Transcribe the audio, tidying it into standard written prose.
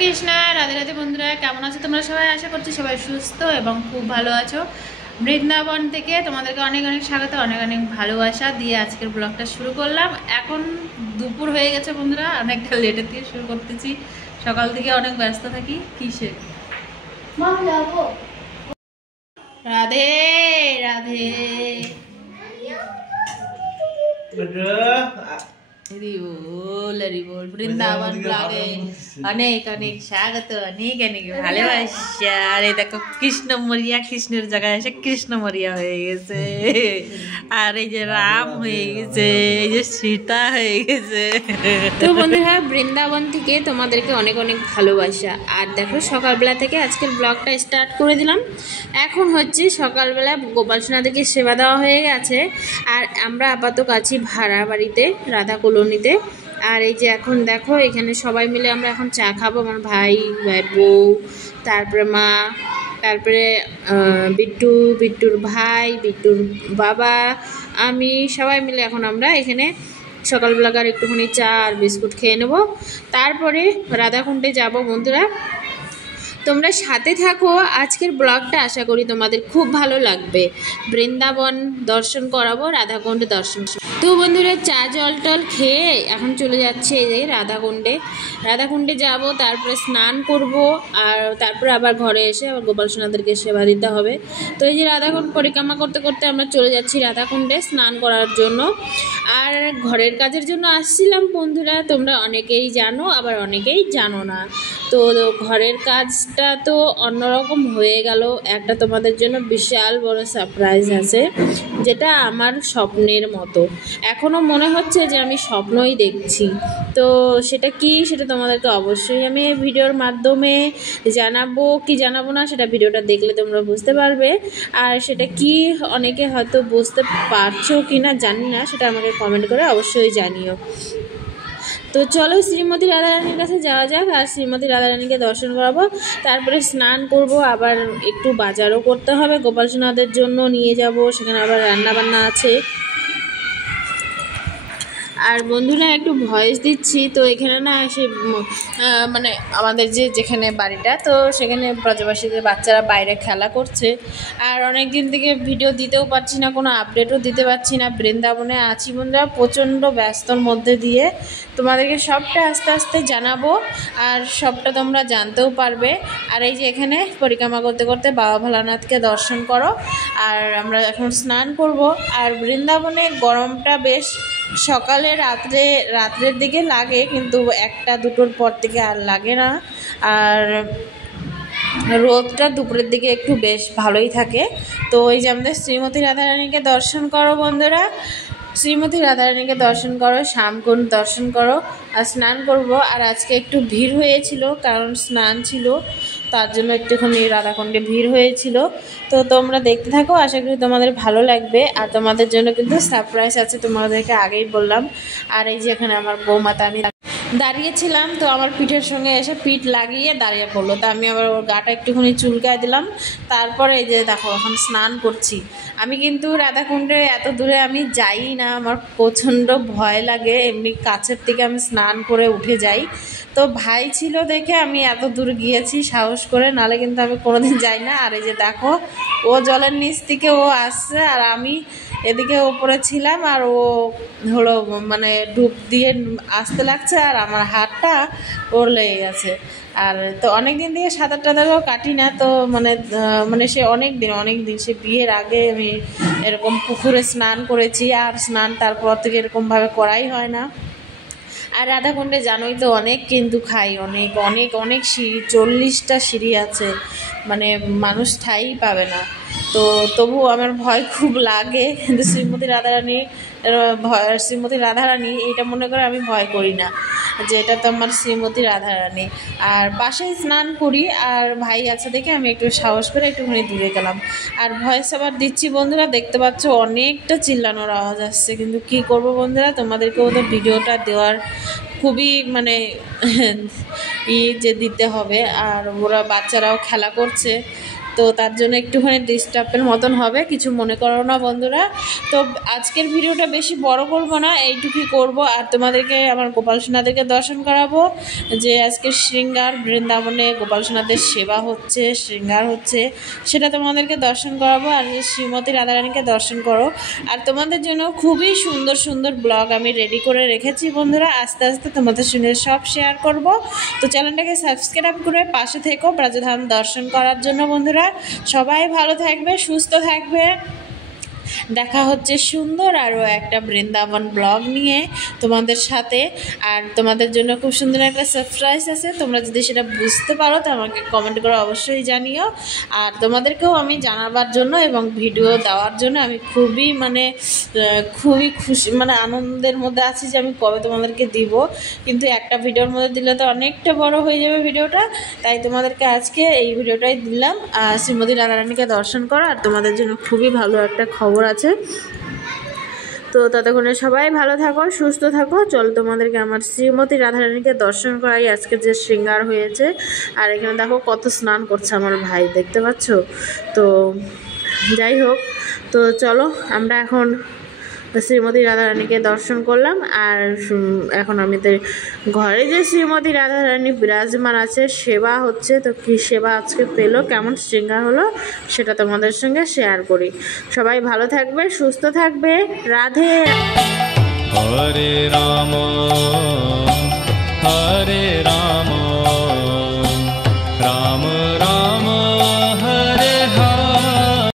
কৃষ্ণা, রাধে রাধে বন্ধুরা, কেমন আছো তোমরা সবাই? আশা করছি সবাই সুস্থ এবং খুব ভালো আছো। বৃন্দাবন থেকে তোমাদেরকে অনেক অনেক স্বাগত, অনেক অনেক ভালোবাসা দিয়ে আজকের ব্লগটা শুরু করলাম। এখন দুপুর হয়ে গেছে বন্ধুরা, অনেকটা লেটের দিয়ে শুরু করতেছি। সকাল থেকে অনেক ব্যস্ত থাকি। কিসে রাধে রাধে বৃন্দাবন ব্লগে অনেক অনেক স্বাগত, অনেক অনেক ভালোবাসা। আর এই দেখো কৃষ্ণ মরিয়া, কৃষ্ণের জায়গায় এসে কৃষ্ণ মরিয়া হয়ে গেছে। আর এই যে রাম হয়ে গেছে, এই যে সীতা হয়ে গেছে। তো বন্ধুরা, বৃন্দাবন থেকে তোমাদেরকে অনেক অনেক ভালোবাসা। আর দেখো সকালবেলা থেকে আজকের ব্লগটা স্টার্ট করে দিলাম। এখন হচ্ছে সকালবেলা গোপাল সোনাদেরকে সেবা দেওয়া হয়ে গেছে। আর আমরা আপাতত আছি ভাড়া বাড়িতে, রাধা কলোনিতে। আর এই যে এখন দেখো এখানে সবাই মিলে আমরা এখন চা খাবো। আমার ভাই, বউ, তারপরে মা, তারপরে বিট্টুর ভাই, বিট্টুর বাবা, আমি, সবাই মিলে এখন আমরা এখানে সকালবেলাকার একটুখানি চা আর বিস্কুট খেয়ে নেব। তারপরে রাধাকুণ্ডে যাব বন্ধুরা। তোমরা সাথে থাকো, আজকের ব্লগটা আশা করি তোমাদের খুব ভালো লাগবে। বৃন্দাবন দর্শন করাবো, রাধাকুণ্ডে দর্শন। তো বন্ধুরা, চা জল টল খেয়ে এখন চলে যাচ্ছে এই যে রাধাকুণ্ডে যাব। তারপরে স্নান করব, আর তারপরে আবার ঘরে এসে আবার গোপাল সোনাদেরকে সেবা দিতে হবে। তো এই যে রাধাকুণ্ড পরিক্রমা করতে করতে আমরা চলে যাচ্ছি রাধাকুণ্ডে স্নান করার জন্য। আর ঘরের কাজের জন্য আসছিলাম বন্ধুরা, তোমরা অনেকেই জানো আবার অনেকেই জানো না। তো ঘরের কাজটা তো অন্যরকম হয়ে গেল। একটা তোমাদের জন্য বিশাল বড় সারপ্রাইজ আছে, যেটা আমার স্বপ্নের মতো। এখনও মনে হচ্ছে যে আমি স্বপ্নই দেখছি। তো সেটা কি, সেটা তোমাদেরকে অবশ্যই আমি ভিডিওর মাধ্যমে জানাবো কি জানাবো না, সেটা ভিডিওটা দেখলে তোমরা বুঝতে পারবে। আর সেটা কি অনেকে হয়তো বুঝতে পারছো কি না জানি না, সেটা আমাকে কমেন্ট করে অবশ্যই জানিও। তো চলো শ্রীমতী রাধারানীর কাছে যাওয়া যাক, আর শ্রীমতী রাধারানীকে দর্শন করাবো। তারপরে স্নান করব, আবার একটু বাজারও করতে হবে, গোপাল সোনাদের জন্য নিয়ে যাব, সেখানে আবার রান্নাবান্না আছে। আর বন্ধুরা, একটু ভয়েস দিচ্ছি তো এখানে না সে মানে আমাদের যেখানে বাড়িটা, তো সেখানে ব্রজবাসীদের বাচ্চারা বাইরে খেলা করছে। আর অনেক দিন থেকে ভিডিও দিতেও পারছি না, কোনো আপডেটও দিতে পারছি না। বৃন্দাবনে আছি বন্ধুরা, প্রচণ্ড ব্যস্তর মধ্যে দিয়ে। তোমাদেরকে সবটা আস্তে আস্তে জানাবো, আর সবটা তোমরা জানতেও পারবে। আর এই যে এখানে পরিক্রমা করতে করতে বাবা ভোলানাথকে দর্শন করো। আর আমরা এখন স্নান করব। আর বৃন্দাবনে গরমটা বেশ সকালে রাত্রের দিকে লাগে, কিন্তু 1-2টোর পর থেকে আর লাগে না। আর রোদটা দুপুরের দিকে একটু বেশ ভালোই থাকে। তো এই যে আমাদের শ্রীমতী রাধারানীকে দর্শন করো বন্ধুরা, শ্রীমতী রাধারানীকে দর্শন করো, শ্যামকুণ্ড দর্শন করো। আর স্নান করব। আর আজকে একটু ভিড় হয়েছিল, কারণ স্নান ছিল, তার জন্য একটুখানি রাধাকুণ্ডে ভিড় হয়েছিল। তো তোমরা দেখতে থাকো, আশা করি তোমাদের ভালো লাগবে। আর তোমাদের জন্য কিন্তু সারপ্রাইজ আছে, তোমাদেরকে আগেই বললাম। আর এই যে এখানে আমার বৌমাতা, আমি দাঁড়িয়েছিলাম, তো আমার পিঠের সঙ্গে এসে পিঠ লাগিয়ে দাঁড়িয়ে পড়লো। তা আমি আবার ওর গাটা একটুখানি চুলকায় দিলাম। তারপরে এই যে দেখো এখন স্নান করছি। আমি কিন্তু রাধাকুণ্ডে এত দূরে আমি যাই না, আমার প্রচণ্ড ভয় লাগে। এমনি কাছের থেকে আমি স্নান করে উঠে যাই। তো ভাই ছিল দেখে আমি এত দূর গিয়েছি সাহস করে, নাহলে কিন্তু আমি কোনোদিন যাই না। আর এই যে দেখো ও জলের নিচ থেকে ও আসছে, আর আমি এদিকে ওপরে ছিলাম, আর ও হলো মানে ডুব দিয়ে আসতে লাগছে, আর আমার হাতটা ওর লেগে গেছে। আর তো অনেক দিন থেকে সাঁতার টাতারও কাটি না, তো মানে সে অনেক দিন সে বিয়ের আগে আমি এরকম পুকুরে স্নান করেছি। আর স্নান তারপর থেকে এরকমভাবে করাই হয় না। আর রাধাকুণ্ডে জানোই তো অনেক কিন্তু অনেক অনেক অনেক সিঁড়ি, 40টা সিঁড়ি আছে, মানে মানুষ ঠাই পাবে না। তো তবুও আমার ভয় খুব লাগে, কিন্তু শ্রীমতী রাধারানী এটা মনে করে আমি ভয় করি না, যে এটা তো আমার শ্রীমতী রাধারানী। আর পাশেই স্নান করি, আর ভাই আছে দেখে আমি একটু সাহস করে একটুখানি দূরে গেলাম। আর ভয়েস ওভার দিচ্ছি বন্ধুরা, দেখতে পাচ্ছ অনেকটা চিল্লানোর আওয়াজ আসছে, কিন্তু কি করব বন্ধুরা, তোমাদেরকেও তো ভিডিওটা দেওয়ার খুবই মানে যে দিতে হবে। আর ওরা বাচ্চারাও খেলা করছে, তো তার জন্য একটুখানি ডিস্টার্বের মতন হবে, কিছু মনে করো না বন্ধুরা। তো আজকের ভিডিওটা বেশি বড় করব না, এইটুকুই করব। আর তোমাদেরকে আমার গোপাল সোনাদেরকে দর্শন করাবো, যে আজকে শৃঙ্গার বৃন্দাবনে গোপাল সোনাদের সেবা হচ্ছে, শৃঙ্গার হচ্ছে, সেটা তোমাদেরকে দর্শন করাবো। আর শ্রীমতী রাধারানীকে দর্শন করো। আর তোমাদের জন্য খুবই সুন্দর সুন্দর ব্লগ আমি রেডি করে রেখেছি বন্ধুরা, আস্তে আস্তে তোমাদের সঙ্গে সব শেয়ার করব। তো চ্যানেলটাকে সাবস্ক্রাইব করে পাশে থেকো ব্রজধাম দর্শন করার জন্য বন্ধুরা। সবাই ভালো থাকবে, সুস্থ থাকবে। দেখা হচ্ছে সুন্দর আরও একটা বৃন্দাবন ব্লগ নিয়ে তোমাদের সাথে। আর তোমাদের জন্য খুব সুন্দর একটা সারপ্রাইজ আছে, তোমরা যদি সেটা বুঝতে পারো তো আমাকে কমেন্ট করে অবশ্যই জানিও। আর তোমাদেরকেও আমি জানাবার জন্য এবং ভিডিও দেওয়ার জন্য আমি খুবই খুশি, আনন্দের মধ্যে আছি যে আমি কবে তোমাদেরকে দিব। কিন্তু একটা ভিডিওর মধ্যে দিলে তো অনেকটা বড় হয়ে যাবে ভিডিওটা, তাই তোমাদেরকে আজকে এই ভিডিওটাই দিলাম। শ্রীমতী রাধারানীকে দর্শন করো। আর তোমাদের জন্য খুবই ভালো একটা খবর আছে। তো ততক্ষণে সবাই ভালো থাকো, সুস্থ থাকো। চলো তোমাদেরকে আমার শ্রীমতী রাধারানীকে দর্শন করাই, আজকে যে শৃঙ্গার হয়েছে। আর এখানে দেখো কত স্নান করছে আমার ভাই, দেখতে পাচ্ছ? তো যাই হোক, তো চলো আমরা এখন শ্রীমতী রাধারানীকে দর্শন করলাম। আর এখন আমাদের ঘরে যে শ্রীমতী রাধারানী বিরাজমান আছে, সেবা হচ্ছে। তো কী সেবা আজকে পেলো, কেমন শৃঙ্গার হলো, সেটা তোমাদের সঙ্গে শেয়ার করি। সবাই ভালো থাকবে, সুস্থ থাকবে। রাধে হরে রাম